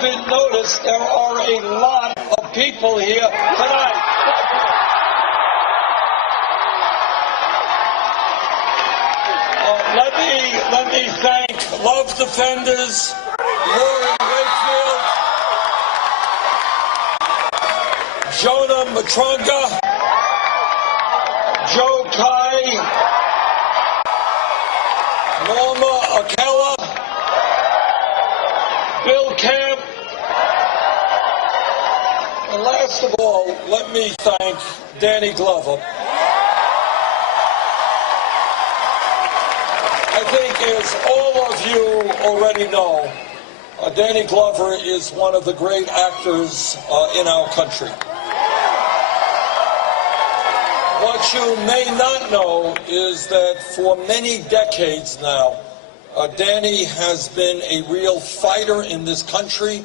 haven't noticed, there are a lot of people here tonight. Let me thank Love Defenders, Lauren Wakefield, Jonah Matronga, Joe Kai, Norma Akella, Bill Camp, and last of all, let me thank Danny Glover. I think, as all of you already know, Danny Glover is one of the great actors in our country. What you may not know is that for many decades now, Danny has been a real fighter in this country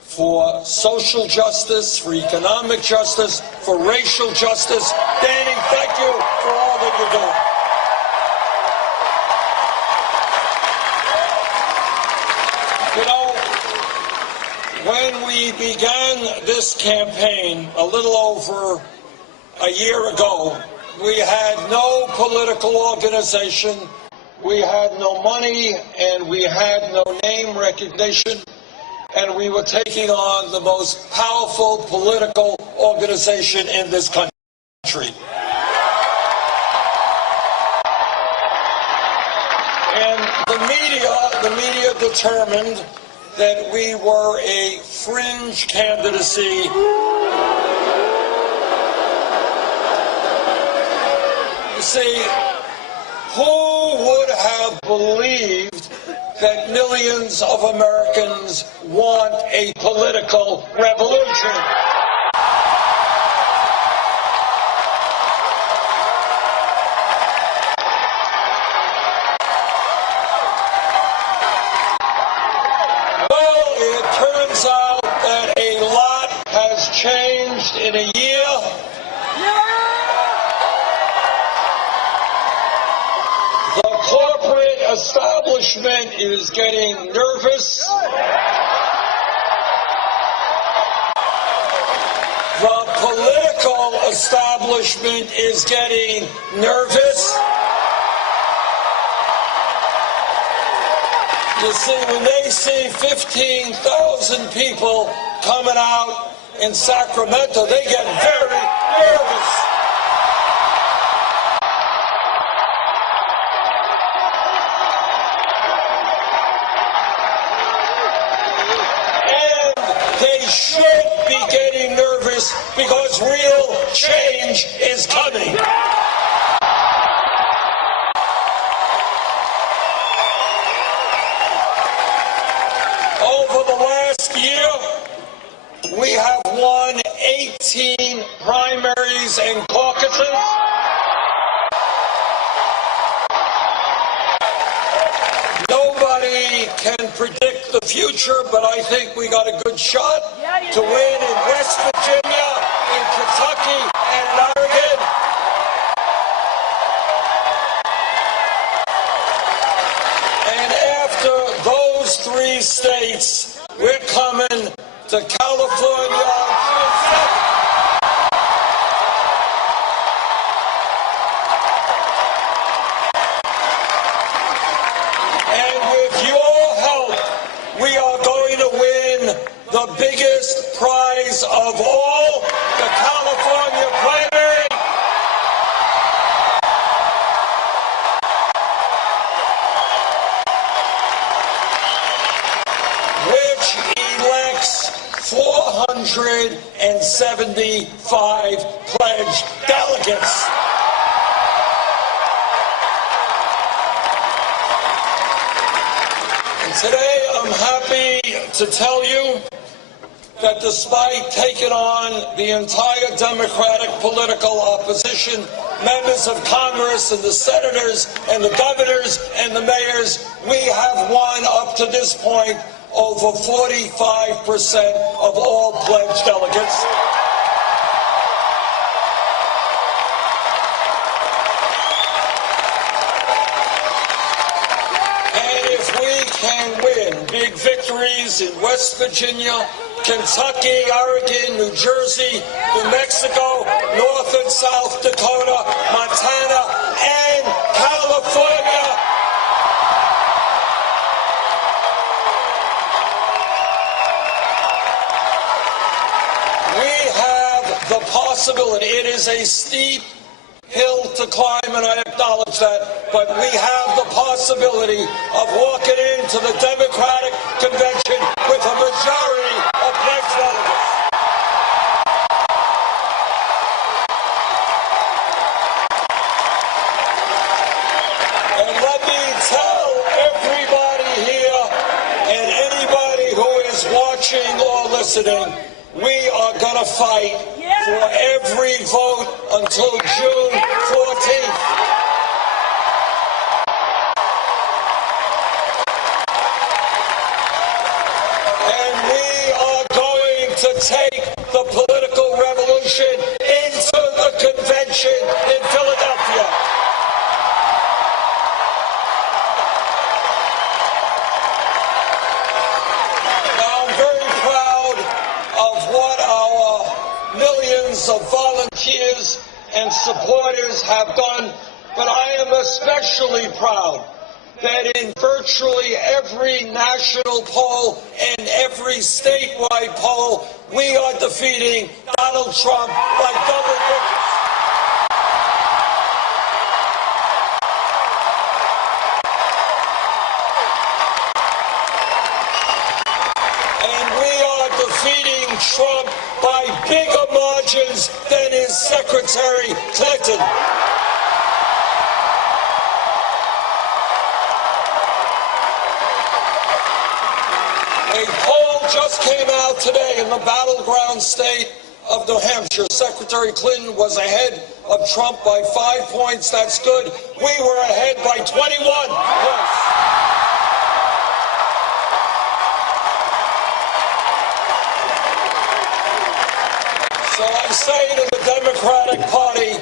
for social justice, for economic justice, for racial justice. Danny, thank you for all that you're doing. You know, when we began this campaign a little over a year ago, we had no political organization, we had no money, and we had no name recognition, and we were taking on the most powerful political organization in this country. And the media determined that we were a fringe candidacy. You see, who would have believed that millions of Americans want a political revolution? Well, it turns out that a lot has changed in a year. Corporate establishment is getting nervous. The political establishment is getting nervous. You see, when they see 15,000 people coming out in Sacramento, they get very nervous. Should be getting nervous because real change is coming. Over the last year, we have won 18 primaries and caucuses. Nobody can predict the future, but I think we got a good shot to win in West Virginia, in Kentucky, and in Oregon. And after those three states, we're coming to California on June 7th. And with your help, we are going to win the biggest prize of all, the California primary. Which elects 475 pledged delegates. And today I'm happy to tell you that despite taking on the entire Democratic political opposition, members of Congress and the senators and the governors and the mayors, we have won up to this point over 45% of all pledged delegates. And if we can win big victories victories in West Virginia, Kentucky, Oregon, New Jersey, New Mexico, North and South Dakota, Montana, and California. We have the possibility. It is a steep hill to climb, and I acknowledge that, but we have the possibility of walking into the Democratic convention with a majority of pledged delegates. And let me tell everybody here and anybody who is watching or listening, we are going to fight for every vote until June 14th. And we are going to take the political revolution into the convention in Philadelphia. Now, I'm very proud of what our millions of volunteers and supporters have done, but I am especially proud that in virtually every national poll and every statewide poll, we are defeating Donald Trump by double digits. And we are defeating Trump by bigger margins than his Secretary Clinton. A poll just came out today in the battleground state of New Hampshire. Secretary Clinton was ahead of Trump by 5 points. That's good. We were ahead by 21 points. So I say to the Democratic Party,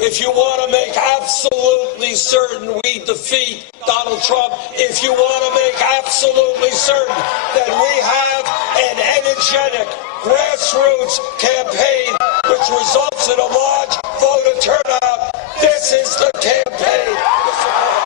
if you want to make absolutely certain we defeat Donald Trump, if you want to make absolutely certain that we have an energetic grassroots campaign which results in a large voter turnout, this is the campaign to support.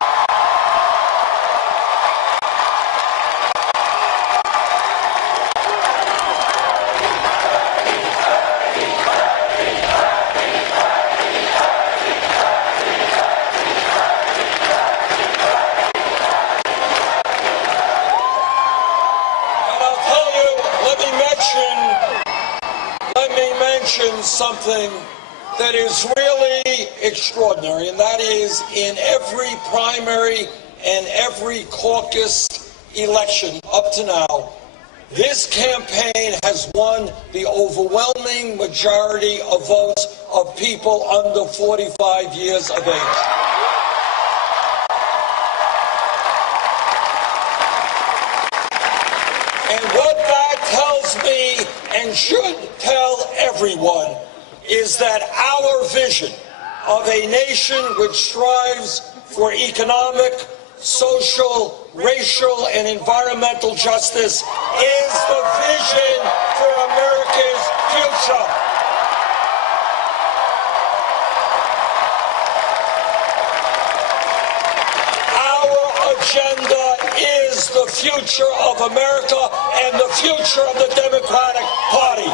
Something that is really extraordinary, and that is in every primary and every caucus election up to now, this campaign has won the overwhelming majority of votes of people under 45 years of age. And what that tells me, and should tell everyone, is that our vision of a nation which strives for economic, social, racial, and environmental justice is the vision for America's future. Our agenda is the future of America and the future of the Democratic Party.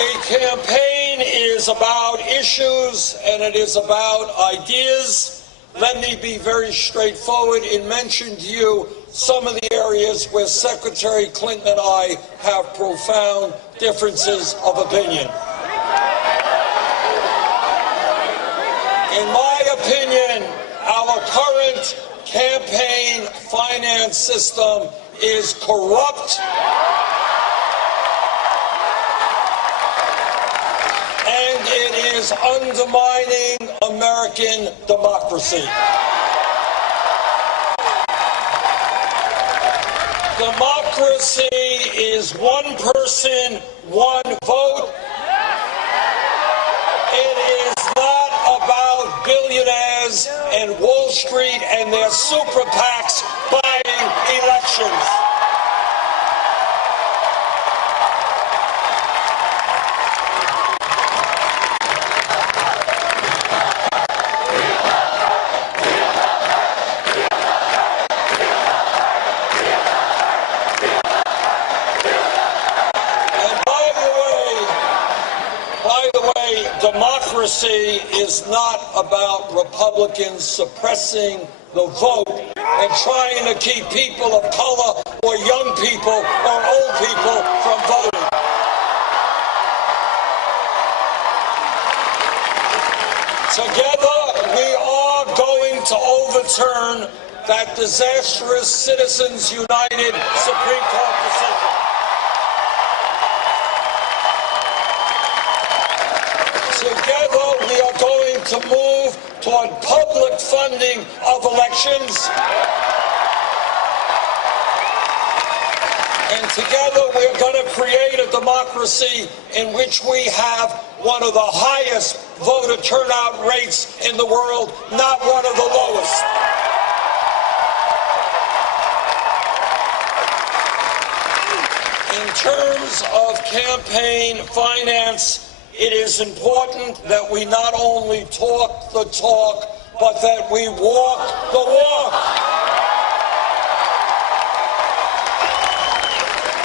A campaign is about issues and it is about ideas. Let me be very straightforward and mention to you some of the areas where Secretary Clinton and I have profound differences of opinion. In my opinion, our current campaign finance system is corrupt and it is undermining American democracy. Democracy is one person, one vote. It is not about billionaires billionaires and Wall Street and their super PACs buying elections. Democracy is not about Republicans suppressing the vote and trying to keep people of color or young people or old people from voting. Together, we are going to overturn that disastrous Citizens United Supreme Court decision. Together, we are going to move toward public funding of elections. And together, we're going to create a democracy in which we have one of the highest voter turnout rates in the world, not one of the lowest. In terms of campaign finance, it is important that we not only talk the talk, but that we walk the walk.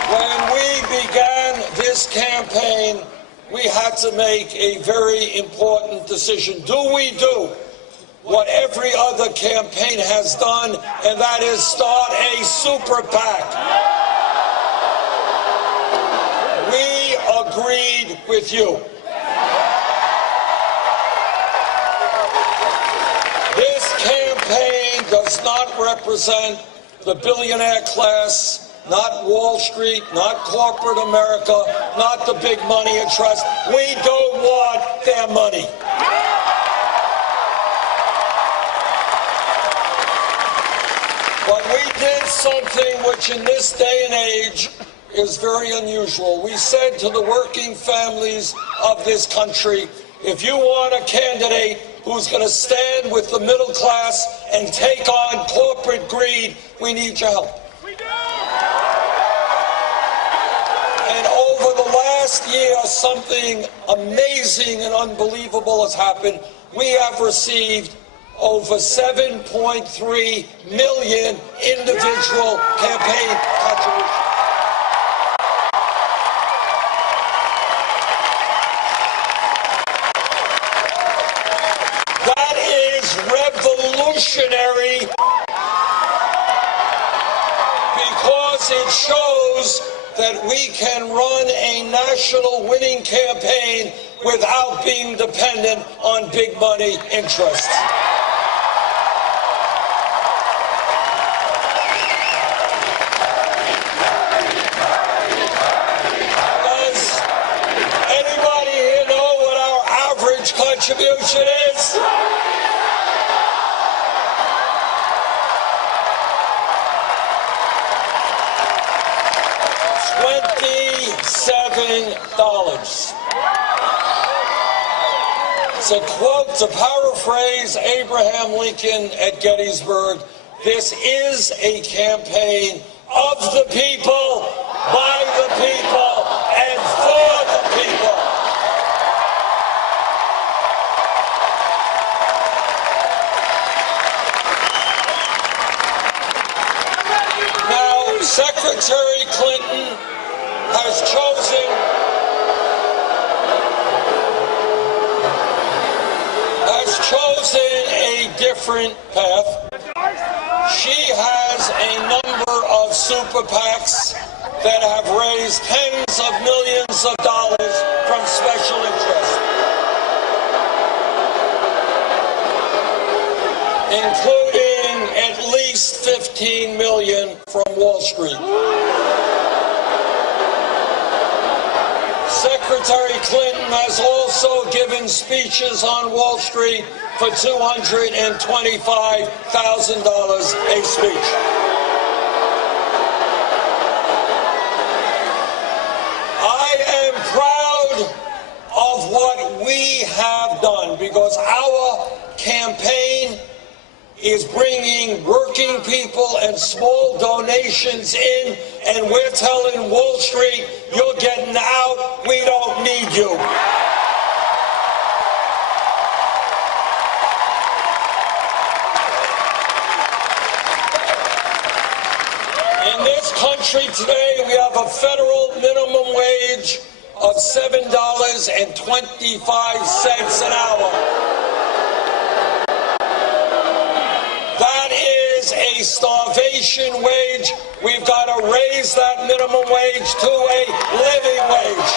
When we began this campaign, we had to make a very important decision. Do we do what every other campaign has done, and that is start a super PAC? We agreed with you. This campaign does not represent the billionaire class, not Wall Street, not corporate America, not the big money and trust. We don't want their money. But we did something which in this day and age is very unusual. We said to the working families of this country, if you want a candidate who's going to stand with the middle class and take on corporate greed, we need your help. We do! And over the last year, something amazing and unbelievable has happened. We have received over 7.3 million individual campaign contributions. Revolutionary because it shows that we can run a national winning campaign without being dependent on big money interests. Does anybody here know what our average contribution is? $27. To paraphrase Abraham Lincoln at Gettysburg, this is a campaign of the people, by the people, and for the people. Now, Secretary Clinton has chosen a different path. She has a number of super PACs that have raised tens of millions of dollars from special interests, including at least 15 million from Wall Street. Secretary Clinton has also given speeches on Wall Street for $225,000 a speech. I am proud of what we have done because our campaign is bringing working people and small donations in, and we're telling Wall Street, you're getting out, we don't need you. In this country today, we have a federal minimum wage of $7.25 an hour. That is a starvation wage. We've got to raise that minimum wage to a living wage.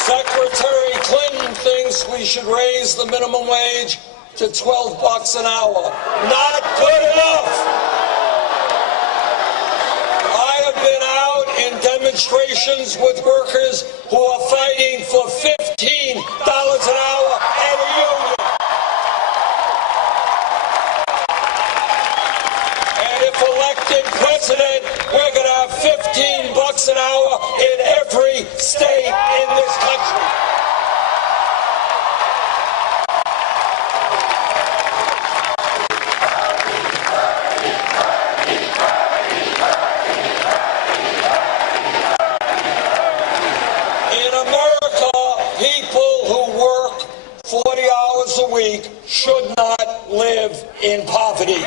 Secretary Clinton thinks we should raise the minimum wage to $12 an hour. Not good enough. I have been out in demonstrations with workers who are fighting for $15 an hour and a union. And if elected president, we're going to have $15 an hour in every state in this country. A week should not live in poverty.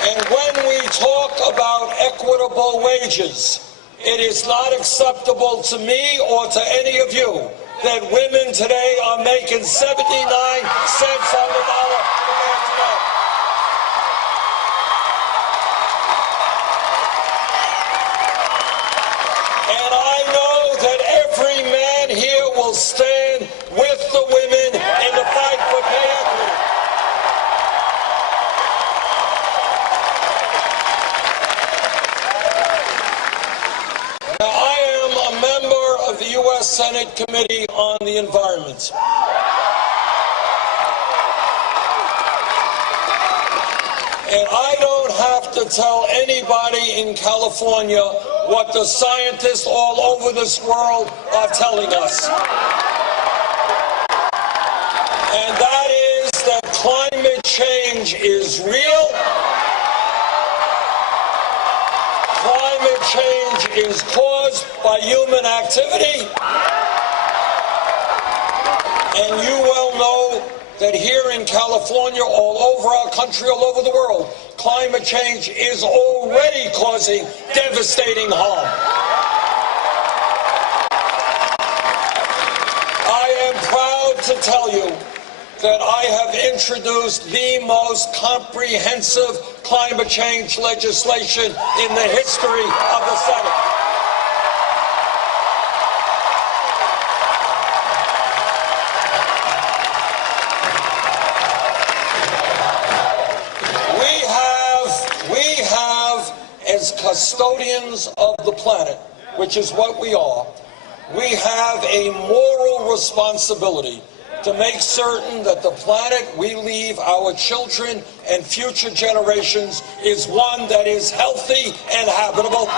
And when we talk about equitable wages, it is not acceptable to me or to any of you that women today are making 79 cents on the dollar compared to men. And I know that every man here will stand with the women in the fight for pay equity. Now, I am a member of the U.S. Senate Committee on the Environment. And I don't have to tell anybody in California what the scientists all over this world are telling us. And that is that climate change is real. Climate change is caused by human activity. And you well know that here in California, all over our country, all over the world, climate change is already causing devastating harm. I am proud to tell you that I have introduced the most comprehensive climate change legislation in the history of the Senate. As custodians of the planet, which is what we are, we have a moral responsibility to make certain that the planet we leave our children and future generations is one that is healthy and habitable.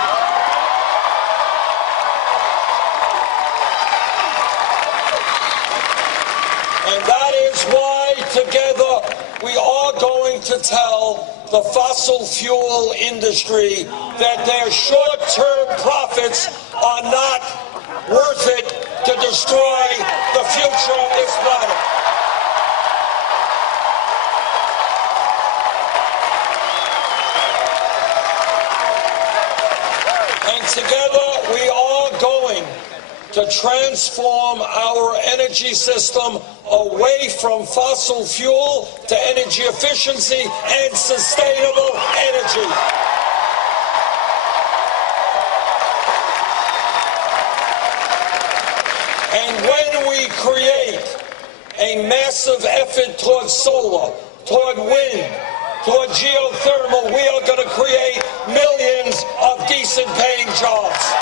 And that is why together we are going to tell the fossil fuel industry that their short-term profits are not worth it to destroy the future of this planet. And together we are going to transform our energy system away from fossil fuel to energy efficiency and sustainable energy. And when we create a massive effort towards solar, toward wind, toward geothermal, we are going to create millions of decent paying jobs.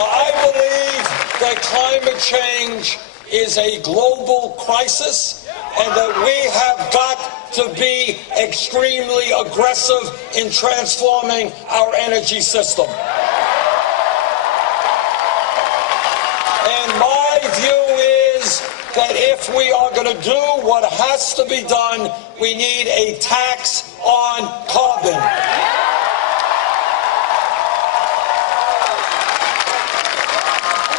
I believe that climate change is a global crisis and that we have got to be extremely aggressive in transforming our energy system. And my view is that if we are going to do what has to be done, we need a tax on carbon.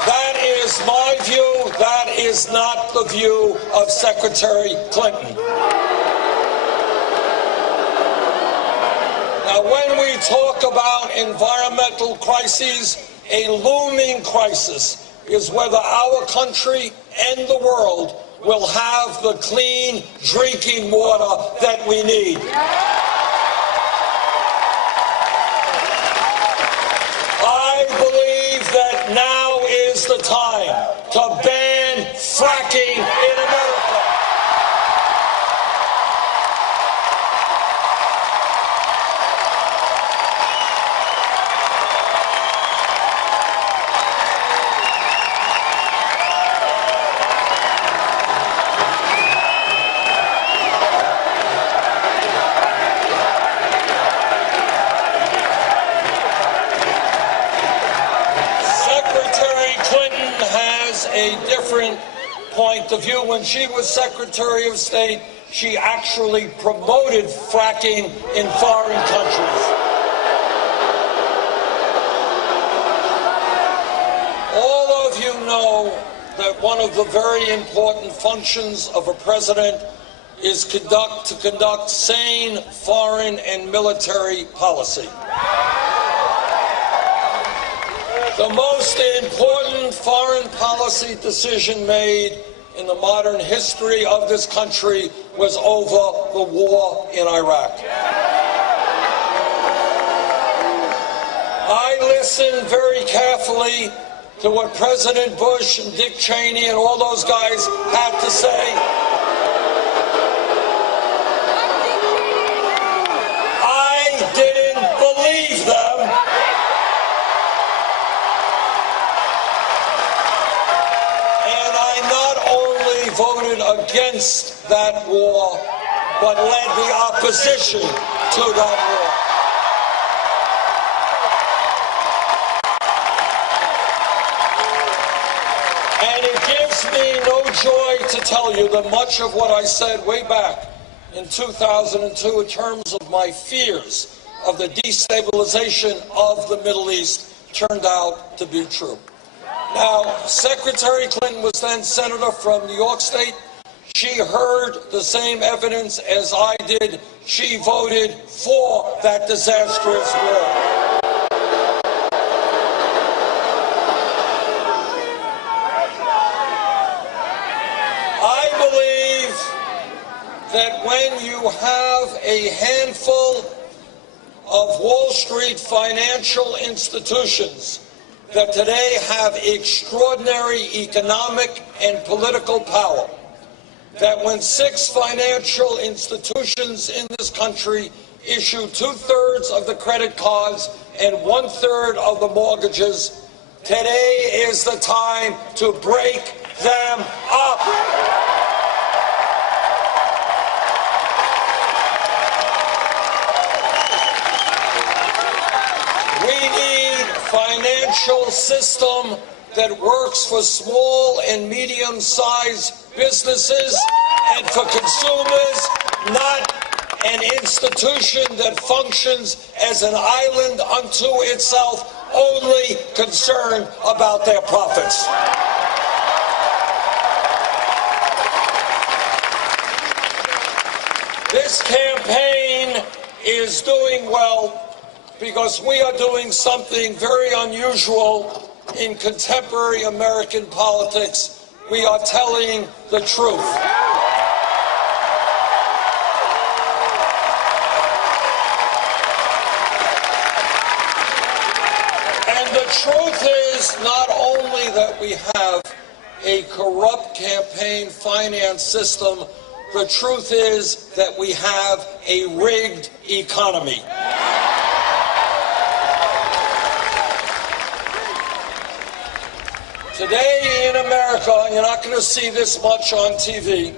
That is my view. That is not the view of Secretary Clinton. Now, when we talk about environmental crises, a looming crisis is whether our country and the world will have the clean drinking water that we need. I believe that now is the time to ban fracking in America. A different point of view. When she was Secretary of State, she actually promoted fracking in foreign countries. All of you know that one of the very important functions of a president is to conduct sane foreign and military policy. The most important foreign policy decision made in the modern history of this country was over the war in Iraq. I listened very carefully to what President Bush and Dick Cheney and all those guys had to say. I didn't believe them. Voted against that war, but led the opposition to that war. And it gives me no joy to tell you that much of what I said way back in 2002 in terms of my fears of the destabilization of the Middle East turned out to be true. Now, Secretary Clinton was then senator from New York State. She heard the same evidence as I did. She voted for that disastrous war. I believe that when you have a handful of Wall Street financial institutions that today have extraordinary economic and political power, that when 6 financial institutions in this country issue 2/3 of the credit cards and 1/3 of the mortgages, today is the time to break them up. Financial system that works for small and medium-sized businesses and for consumers, not an institution that functions as an island unto itself, only concerned about their profits. This campaign is doing well because we are doing something very unusual in contemporary American politics. We are telling the truth. And the truth is not only that we have a corrupt campaign finance system, the truth is that we have a rigged economy. Today in America, you're not going to see this much on TV,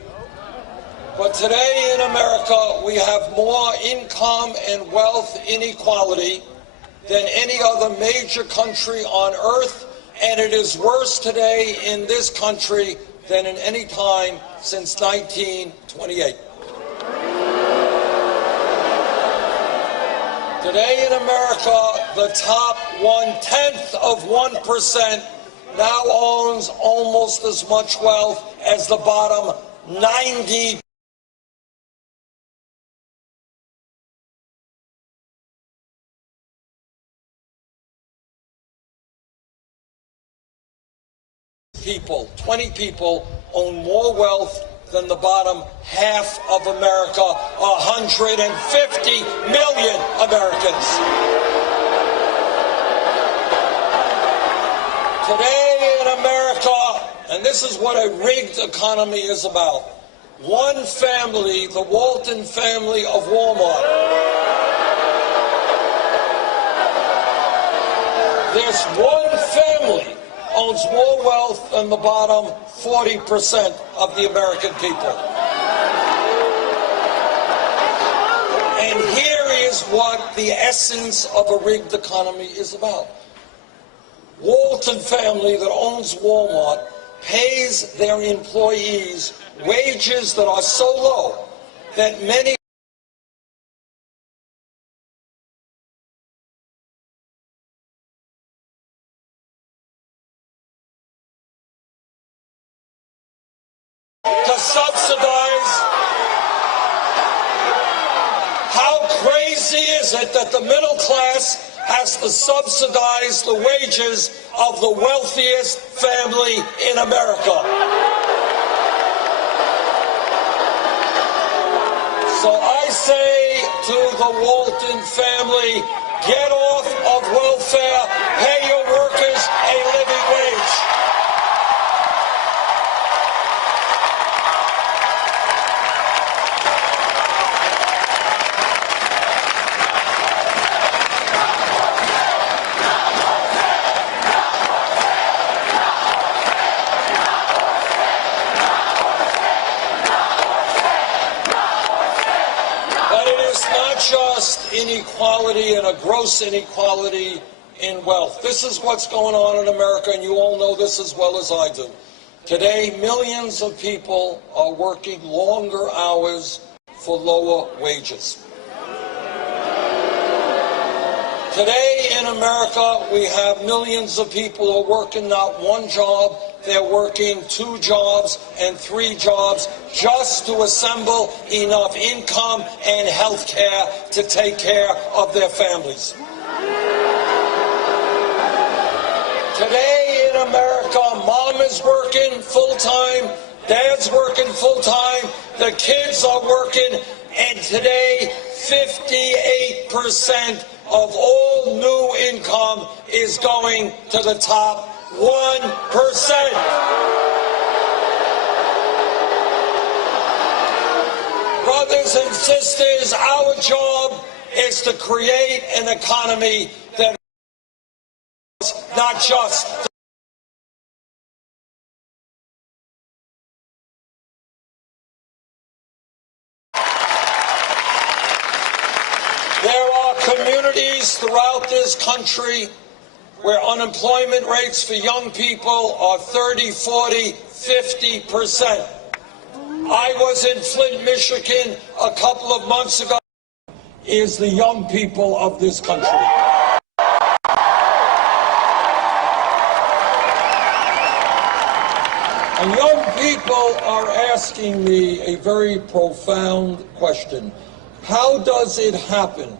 But today in America, we have more income and wealth inequality than any other major country on earth, and it is worse today in this country than in any time since 1928. Today in America, the top 0.1% now owns almost as much wealth as the bottom 90%. People, 20 people, own more wealth than the bottom half of America, 150 million Americans. Today in America, and this is what a rigged economy is about, one family, the Walton family of Walmart, this one family owns more wealth than the bottom 40% of the American people. And here is what the essence of a rigged economy is about. Walton family that owns Walmart pays their employees wages that are so low that many to subsidize. How crazy is it that the middle class has to subsidize the wages of the wealthiest family in America? So I say to the Walton family, get off of welfare, pay your workers a living wage. Just inequality and a gross inequality in wealth. This is what's going on in America, and you all know this as well as I do. Today, millions of people are working longer hours for lower wages. Today in America, we have millions of people who are working not one job, they're working 2 jobs and 3 jobs just to assemble enough income and health care to take care of their families. Today in America, mom is working full-time, dad's working full-time, the kids are working, and today 58% of all new income is going to the top 1%. Brothers and sisters, our job is to create an economy that is not just there are communities throughout this country where unemployment rates for young people are 30, 40, 50%. I was in Flint, Michigan a couple of months ago. Is the young people of this country. And young people are asking me a very profound question. How does it happen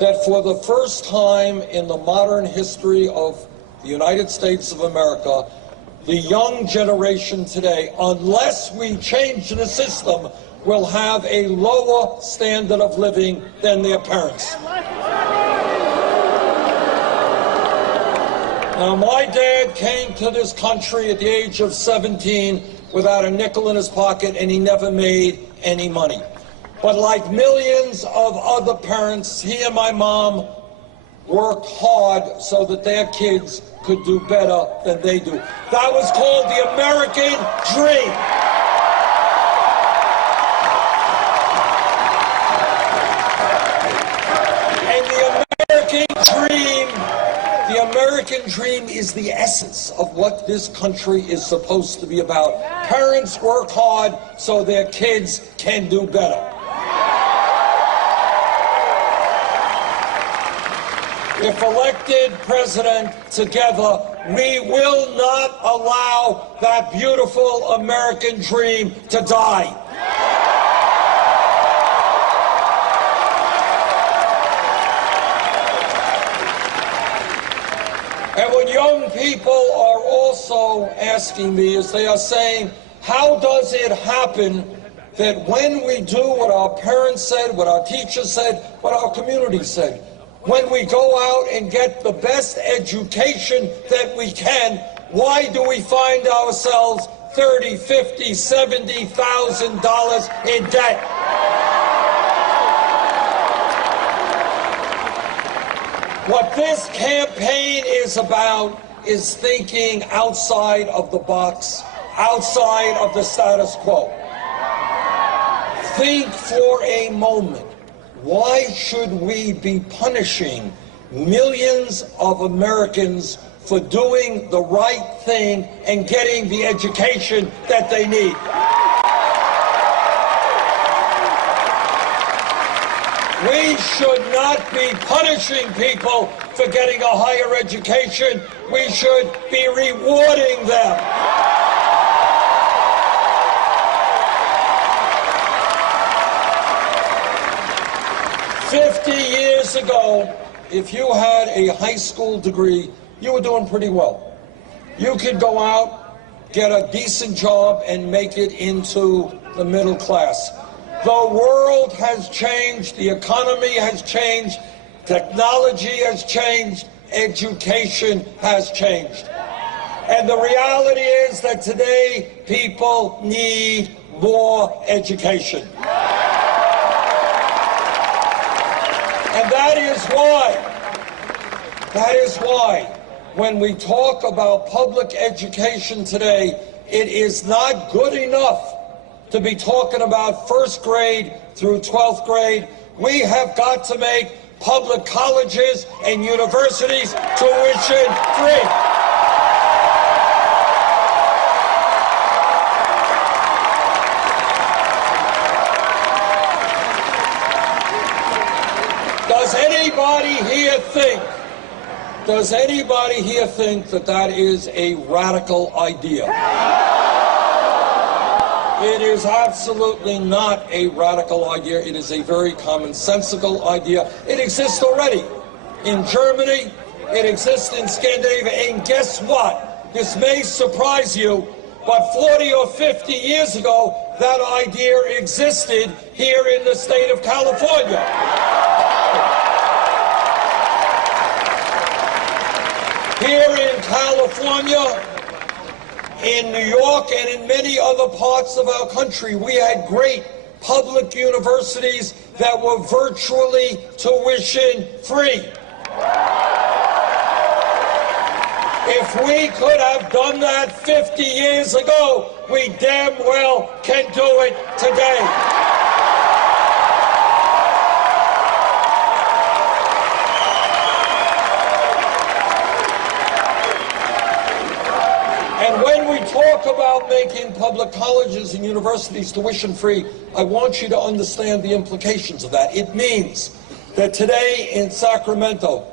that for the first time in the modern history of the United States of America, the young generation today, unless we change the system, will have a lower standard of living than their parents? Now, my dad came to this country at the age of 17 without a nickel in his pocket, and he never made any money. But like millions of other parents, he and my mom worked hard so that their kids could do better than they do. That was called the American dream. American dream is the essence of what this country is supposed to be about. Parents work hard so their kids can do better. If elected president, together, we will not allow that beautiful American dream to die. And what young people are also asking me is they are saying, how does it happen that when we do what our parents said, what our teachers said, what our community said, when we go out and get the best education that we can, why do we find ourselves $30,000, $50,000, $70,000 in debt? What this campaign is about is thinking outside of the box, outside of the status quo. Think for a moment. Why should we be punishing millions of Americans for doing the right thing and getting the education that they need? We should not be punishing people for getting a higher education. We should be rewarding them. "50 years ago, if you had a high school degree, you were doing pretty well. You could go out, get a decent job, and make it into the middle class. The world has changed, the economy has changed, technology has changed, education has changed. And the reality is that today, people need more education. And that is why, when we talk about public education today, it is not good enough to be talking about first grade through 12th grade. We have got to make public colleges and universities tuition free. Does anybody here think that that is a radical idea? It is absolutely not a radical idea. It is a very commonsensical idea. It exists already in Germany. It exists in Scandinavia. And guess what? This may surprise you, but 40 or 50 years ago, that idea existed here in the state of California. Here in California, in New York, and in many other parts of our country, we had great public universities that were virtually tuition free. If we could have done that 50 years ago, we damn well can do it today. Talk about making public colleges and universities tuition free, I want you to understand the implications of that. It means that today in Sacramento,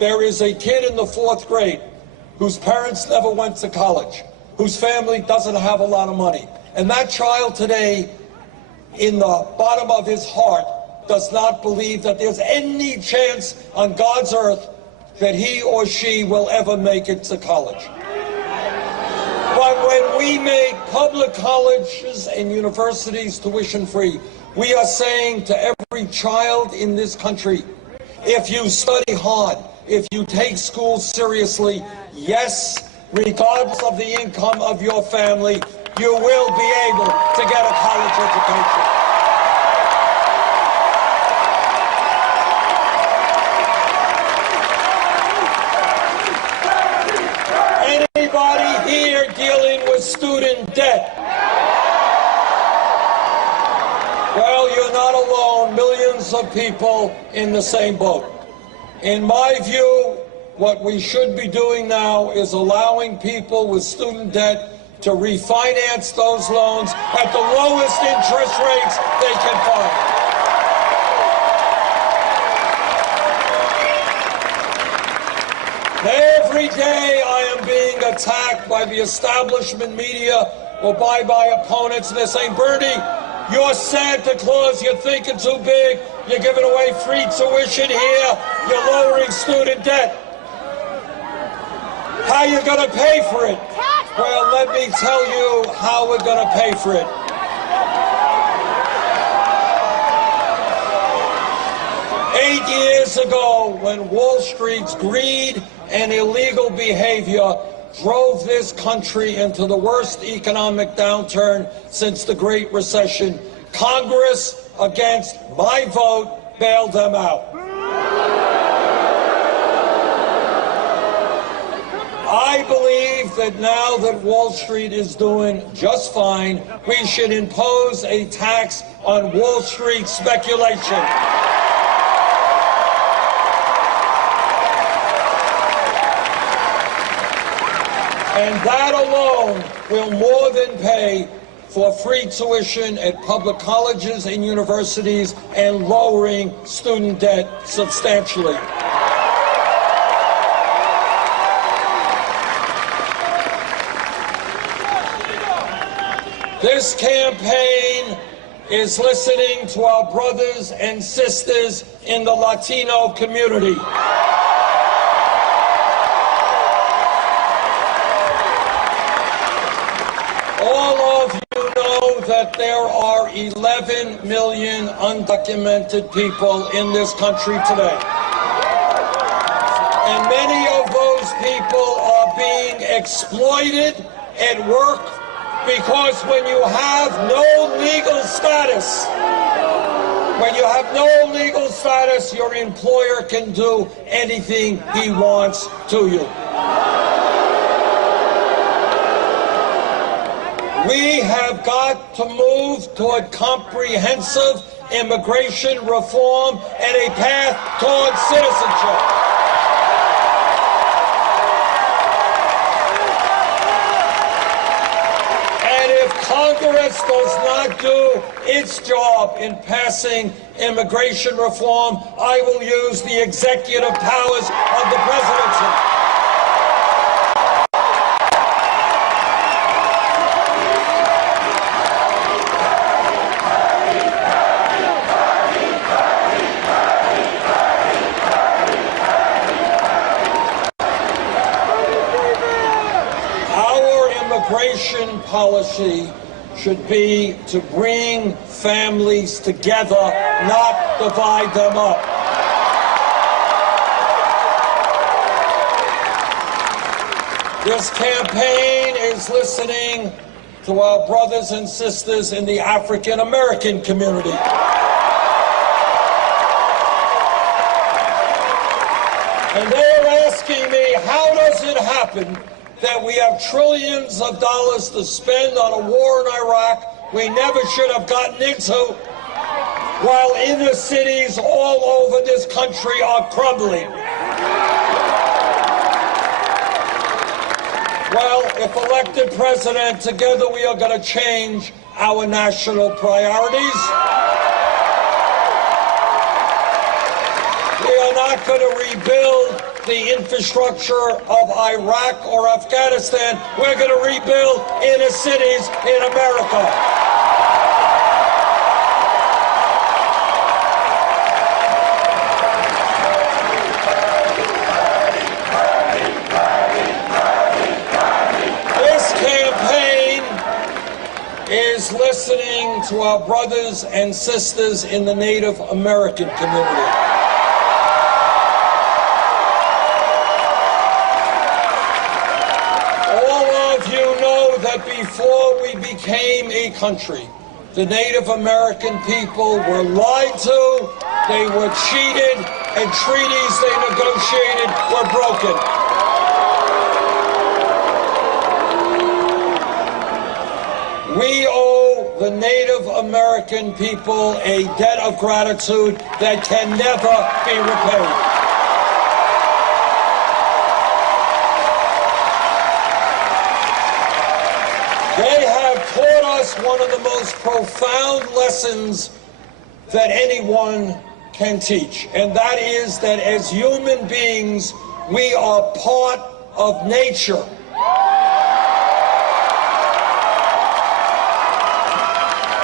there is a kid in the 4th grade whose parents never went to college, whose family doesn't have a lot of money. And that child today, in the bottom of his heart, does not believe that there's any chance on God's earth that he or she will ever make it to college. But when we make public colleges and universities tuition free, we are saying to every child in this country, if you study hard, if you take school seriously, yes, regardless of the income of your family, you will be able to get a college education. Student debt. Well, you're not alone. Millions of people in the same boat. In my view, What we should be doing now is allowing people with student debt to refinance those loans at the lowest interest rates they can find. Every day I am being attacked by the establishment media or by my opponents, and they're saying, Bernie, you're Santa Claus, you're thinking too big, you're giving away free tuition here, you're lowering student debt. How are you going to pay for it? Well, let me tell you how we're going to pay for it. Eight years ago, when Wall Street's greed and illegal behavior drove this country into the worst economic downturn since the Great Recession, Congress, against my vote, bailed them out. I believe that now that Wall Street is doing just fine, we should impose a tax on Wall Street speculation. And that alone will more than pay for free tuition at public colleges and universities and lowering student debt substantially. This campaign is listening to our brothers and sisters in the Latino community. All of you know that there are 11 million undocumented people in this country today. And many of those people are being exploited at work, because when you have no legal status, your employer can do anything he wants to you. We have got to move toward comprehensive immigration reform and a path toward citizenship. Congress does not do its job in passing immigration reform, I will use the executive powers of the presidency. Our immigration policy should be to bring families together, not divide them up. This campaign is listening to our brothers and sisters in the African American community. And they're asking me, how does it happen that we have trillions of dollars to spend on a war in Iraq we never should have gotten into, while inner cities all over this country are crumbling? Well, if elected president, together we are going to change our national priorities. We are not going to rebuild the infrastructure of Iraq or Afghanistan. We're going to rebuild inner cities in America. This campaign is listening to our brothers and sisters in the Native American community. Before we became a country, the Native American people were lied to, they were cheated, and treaties they negotiated were broken. We owe the Native American people a debt of gratitude that can never be repaid. They have taught us one of the most profound lessons that anyone can teach, and that is that as human beings, we are part of nature.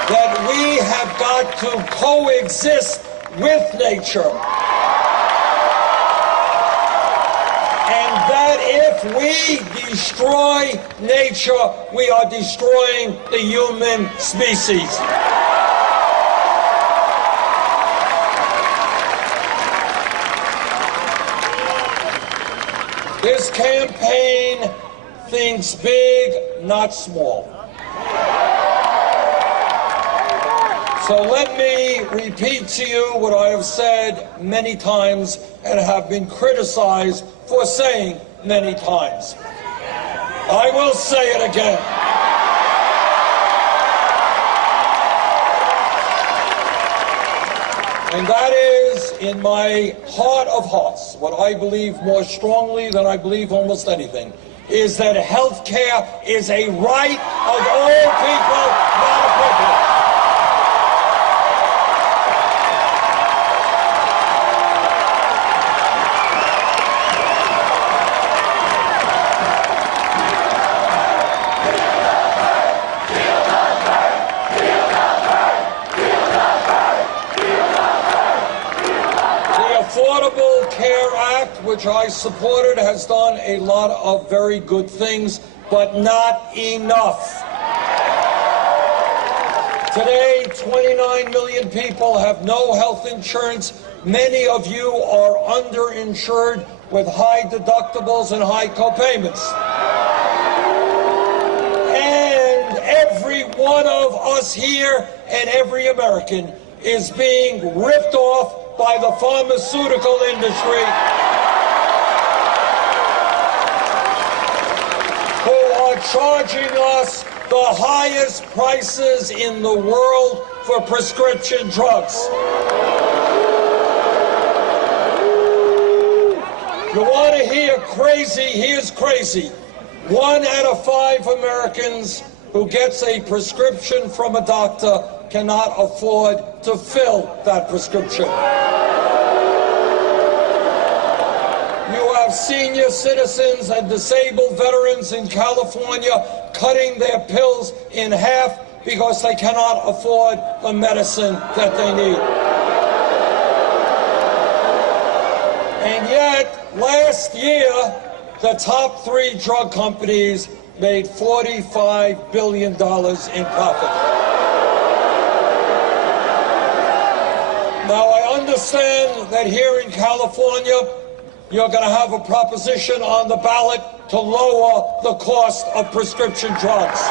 That we have got to coexist with nature. And that if we destroy nature, we are destroying the human species. This campaign thinks big, not small. So let me repeat to you what I have said many times and have been criticized for saying many times. I will say it again. And that is, in my heart of hearts, what I believe more strongly than I believe almost anything, is that health care is a right of all people, not a privilege. Affordable Care Act, which I supported, has done a lot of very good things, but not enough. Today, 29 million people have no health insurance. Many of you are underinsured with high deductibles and high copayments. And every one of us here and every American is being ripped off by the pharmaceutical industry, who are charging us the highest prices in the world for prescription drugs. You want to hear crazy? Here's crazy. 1 out of 5 Americans who gets a prescription from a doctor cannot afford to fill that prescription. You have senior citizens and disabled veterans in California cutting their pills in half because they cannot afford the medicine that they need. And yet, last year, the top 3 drug companies made $45 billion in profit. Now, I understand that here in California, you're going to have a proposition on the ballot to lower the cost of prescription drugs.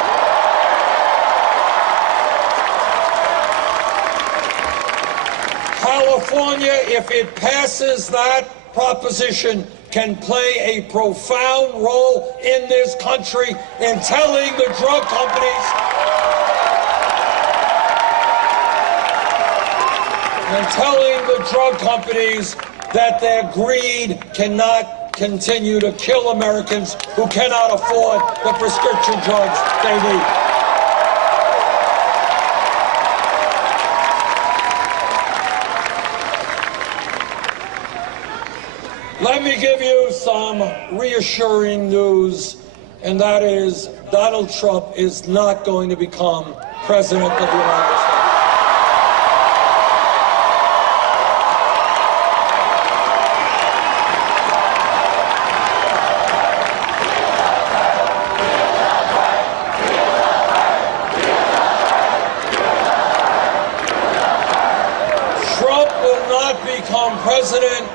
California, if it passes that proposition, can play a profound role in this country in telling the drug companies that their greed cannot continue to kill Americans who cannot afford the prescription drugs they need. Let me give you some reassuring news, and that is Donald Trump is not going to become president of the United States. Become president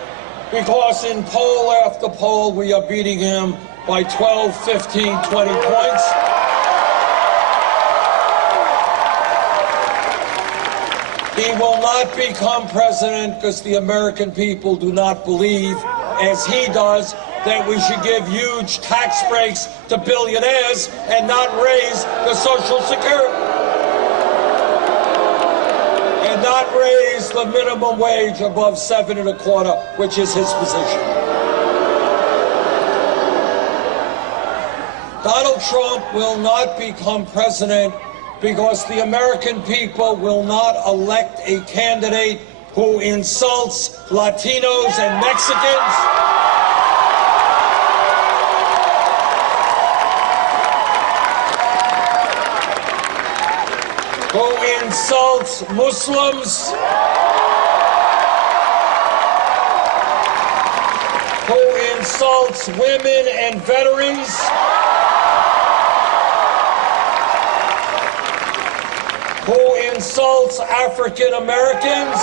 because in poll after poll we are beating him by 12, 15, 20 points. He will not become president because the American people do not believe, as he does, that we should give huge tax breaks to billionaires and not raise the Social Security. And not raise the minimum wage above $7.25, which is his position. Donald Trump will not become president because the American people will not elect a candidate who insults Latinos and Mexicans, who insults Muslims, who insults women and veterans, who insults African Americans.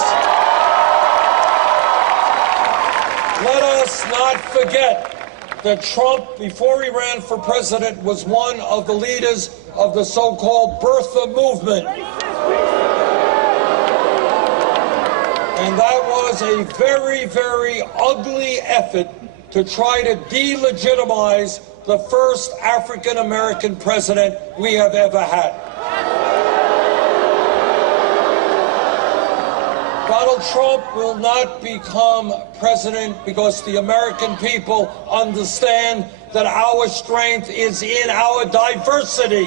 Let us not forget that Trump, before he ran for president, was one of the leaders of the so-called birther movement. And that was a very, very ugly effort to try to delegitimize the first African American president we have ever had. Donald Trump will not become president because the American people understand that our strength is in our diversity.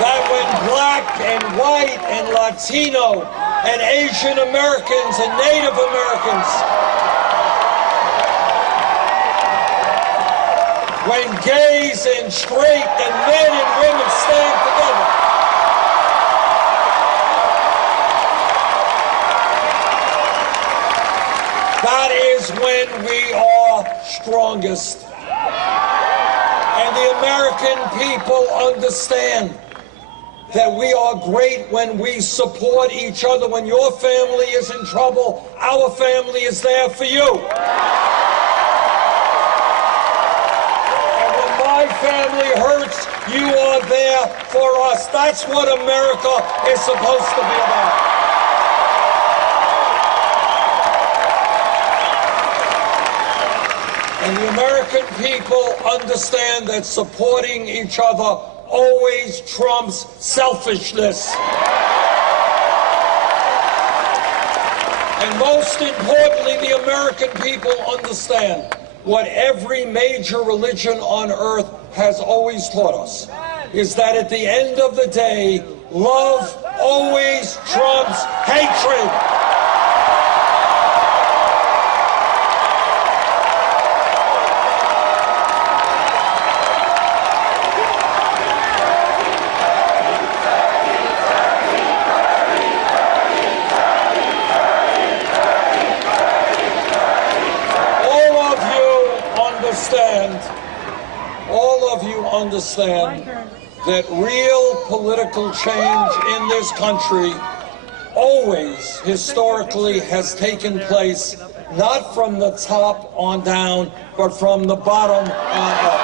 That when black and white and Latino and Asian Americans and Native Americans, when gays and straight and men and women stand together, that is when we are strongest. And the American people understand that we are great when we support each other. When your family is in trouble, our family is there for you. Family hurts, you are there for us. That's what America is supposed to be about. And the American people understand that supporting each other always trumps selfishness. And most importantly, the American people understand what every major religion on earth has always taught us, is that at the end of the day, love always trumps hatred. All of you understand that real political change in this country always, historically, has taken place not from the top on down, but from the bottom on up.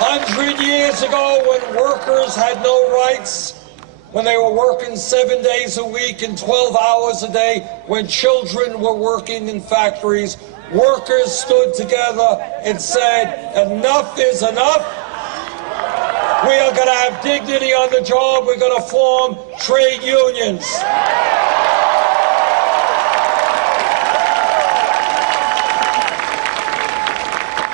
"100 years ago, when workers had no rights, when they were working 7 days a week and 12 hours a day, when children were working in factories, workers stood together and said, enough is enough. We are going to have dignity on the job. We're going to form trade unions."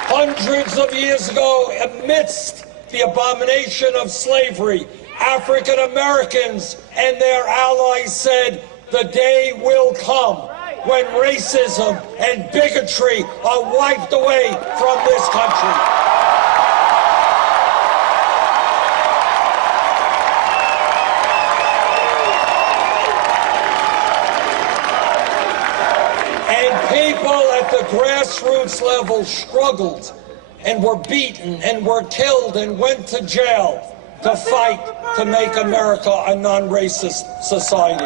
Hundreds of years ago, amidst the abomination of slavery, African Americans and their allies said, the day will come when racism and bigotry are wiped away from this country. And people at the grassroots level struggled and were beaten and were killed and went to jail to fight to make America a non-racist society.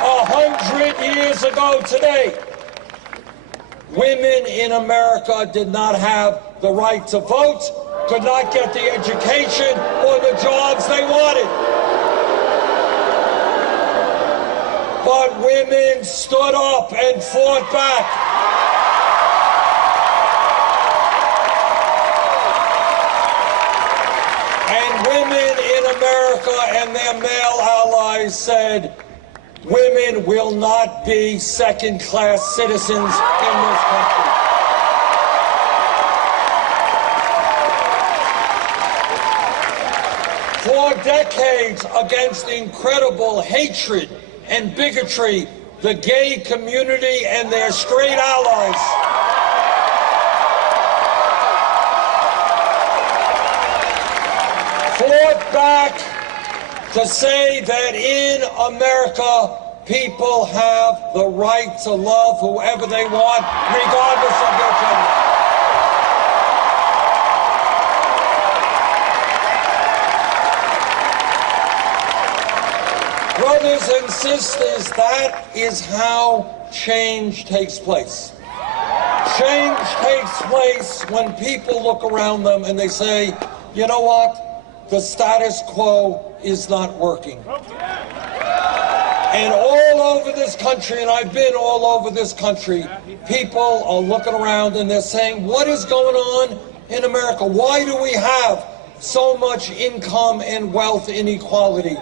100 years ago today, women in America did not have the right to vote, could not get the education or the jobs they wanted. But women stood up and fought back. and their male allies said, women will not be second-class citizens in this country. For decades, against incredible hatred and bigotry, the gay community and their straight allies fought back to say that in America, people have the right to love whoever they want, regardless of their gender. Brothers and sisters, that is how change takes place. Change takes place when people look around them and they say, you know what? The status quo is not working. And all over this country, and I've been all over this country, people are looking around and they're saying, what is going on in America? Why do we have so much income and wealth inequality?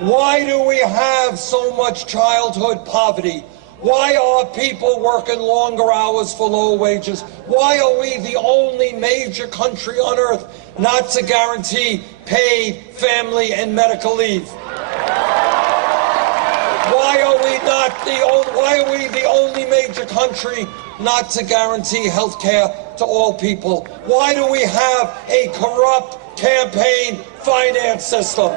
Why do we have so much childhood poverty? Why are people working longer hours for lower wages? Why are we the only major country on earth not to guarantee paid family and medical leave? Why are we the only major country not to guarantee health care to all people? Why do we have a corrupt campaign finance system?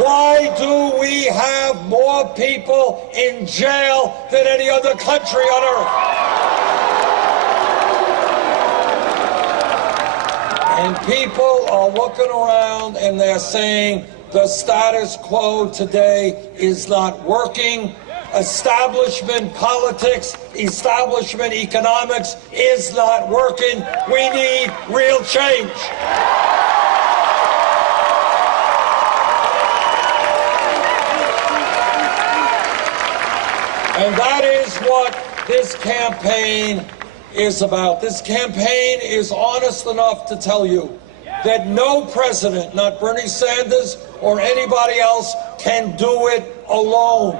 Why do we have more people in jail than any other country on earth? And people are looking around and they're saying the status quo today is not working. Establishment politics, establishment economics is not working. We need real change. And that is what this campaign is about. This campaign is honest enough to tell you that no president, not Bernie Sanders or anybody else, can do it alone.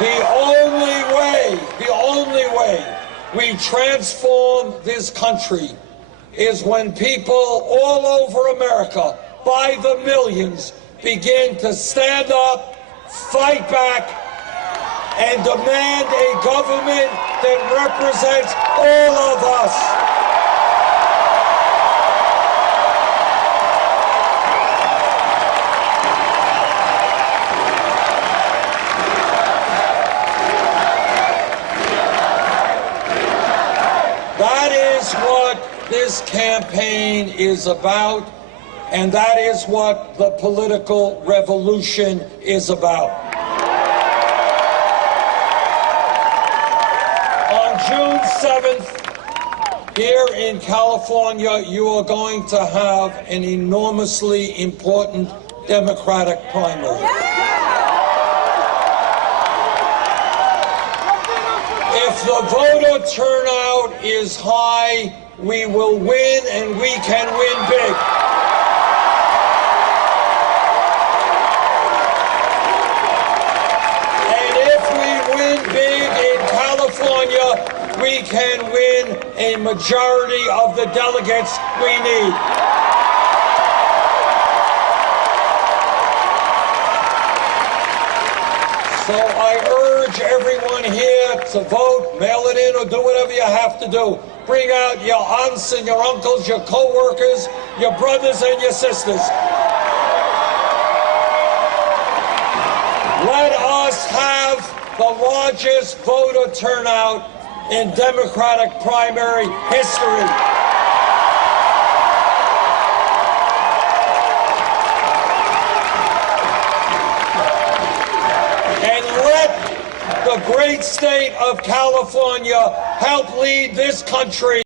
The only way we transform this country is when people all over America, by the millions, begin to stand up, fight back, and demand a government that represents all of us. That is what this campaign is about, and that is what the political revolution is about. June 7th, here in California, you are going to have an enormously important Democratic primary. If the voter turnout is high, we will win, and we can win big. We can win a majority of the delegates we need. So I urge everyone here to vote, mail it in, or do whatever you have to do. Bring out your aunts and your uncles, your co-workers, your brothers and your sisters. Let us have the largest voter turnout in Democratic primary history. And let the great state of California help lead this country